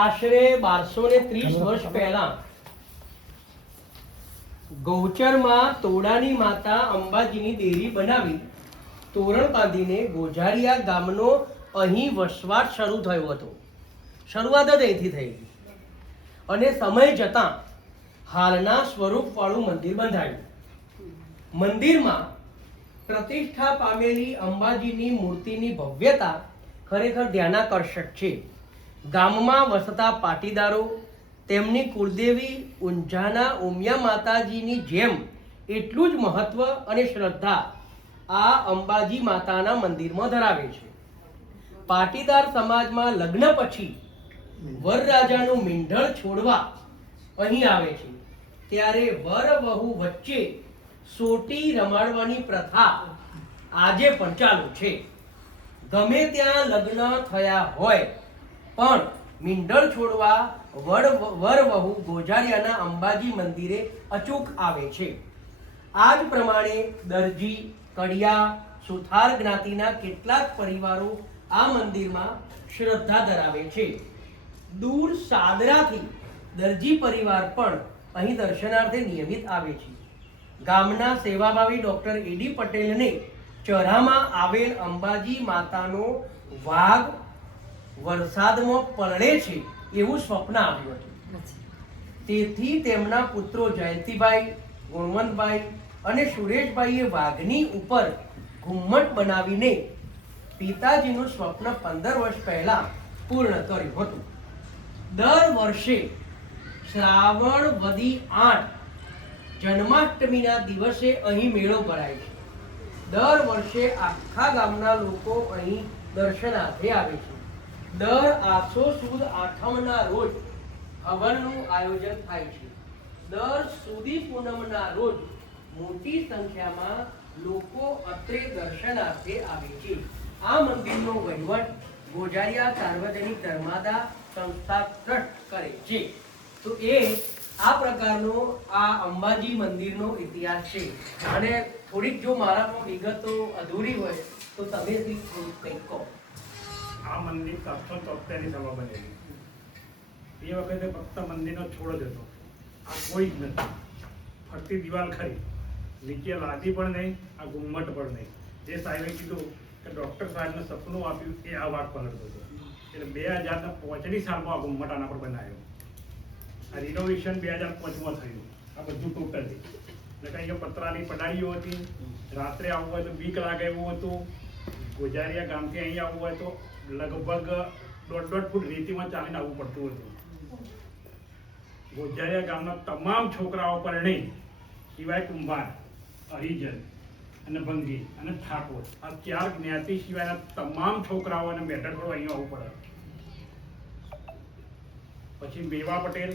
આશરે 1230 વર્ષ પહેલા ગૌચરમાં તોડાની માતા અંબાજીની દેરી બનાવી તોરણ બાંધીને ગોજારિયા ગામનો અહીં વસવાટ શરૂ થયો હતો. શરૂઆત જ અહીંથી થઈ અને સમય જતાં હાલના સ્વરૂપવાળું મંદિર બંધાયું. મંદિરમાં પ્રતિષ્ઠા પામેલી અંબાજીની મૂર્તિની ભવ્યતા ખરેખર ધ્યાનાકર્ષક છે. ગામમાં વસતા પાટીદારો તેમની કુળદેવી ઊંઝાના ઉમિયા માતાજીની જેમ એટલું જ મહત્વ અને શ્રદ્ધા આ અંબાજી માતાના મંદિરમાં ધરાવે છે. પાટીદાર સમાજમાં લગ્ન પછી વરરાજાનું મીંઢળ છોડવા અહીં આવે છે. ત્યારે વર વહુ વચ્ચે સોટી રમાડવાની પ્રથા આજે પણ ચાલુ છે. ગમે ત્યાં લગ્ન થયા હોય પણ મીંઢળ છોડવા વર વહુ ગોજારિયાના અંબાજી મંદિરે અચૂક આવે છે. આ જ પ્રમાણે દરજી, કડિયા, સુથાર જ્ઞાતિના કેટલાક પરિવારો આ મંદિરમાં શ્રદ્ધા ધરાવે છે. દૂર સાદરાથી દરજી પરિવાર પણ અહીં દર્શનાર્થે નિયમિત આવે છે. ગામના સેવાભાવી ડોક્ટર એડી પટેલને ચરામાં આવેલ અંબાજી માતાનો વાઘ વરસાદમાં પલળે છે એવું સ્વપ્ન આવ્યું હતું. તેથી તેમના પુત્રો જયંતિભાઈ, ગુણવંતભાઈ અને સુરેશભાઈએ વાઘની ઉપર ઘુમ્મટ બનાવીને પિતાજીનું સ્વપ્ન 15 વર્ષ પહેલા પૂર્ણ કર્યું હતું. દર વર્ષે શ્રાવણ વદી 8 જન્માષ્ટમીના દિવસે અહીં મેળો ભરાય છે. દર વર્ષે આખા ગામના લોકો અહીં દર્શનાર્થે આવે છે. દર આસો સુદ આઠમના રોજ હવનનું આયોજન થાય છે. દર સુદી પૂનમના રોજ મોટી સંખ્યામાં લોકો અત્રે દર્શનાર્થે આવે છે. આ મંદિરનો વહીવટ ગોજારિયા સાર્વજનિક ધર્માદા સંસ્થા ટ્રસ્ટ કરે છે. તો એ આ પ્રકારનો આ અંબાજી મંદિરનો ઇતિહાસ છે. અને થોડીક જો મારામાં વિગતો અધૂરી હોય તો તમે કંઈક કહો. આ મંદિર 773ની સભા બનેલી. એ વખતે ફક્ત મંદિરનો છોડ જ હતો. આ કોઈ જ નથી. ફરતી દિવાલ ખરી, નીચે લાદી પણ નહીં, આ ઘુમ્મટ પણ નહીં. જે સાહેબે કીધું કે ડૉક્ટર સાહેબને સપનું આપ્યું એ આ વાત પલટતો હતો. એટલે 2005ની સાલમાં આ ઘુમ્મટ આના પર બનાવ્યો. આ રિનોવેશન 2005માં થયું. આ બધું ટોટલી એટલે કંઈ કે પતરાની પડાઈઓ હતી. રાત્રે આવવું હોય તો બીક લાગે એવું હતું. ગોજારિયા ગામથી અહીં આવવું હોય તો લગભગ 1.5 ફૂટ રેતીમાં ચાલીને આવવું પડતું હતું. ગોજારિયા ગામના તમામ છોકરાઓ પરણી સિવાય કુંભાર, હરિજન અને ભંગી અને ઠાકોર, આ 4 જ્ઞાતિ સિવાયના તમામ છોકરાઓ અને બેઠક અહીં આવવું પડે. પછી મેવા પટેલ,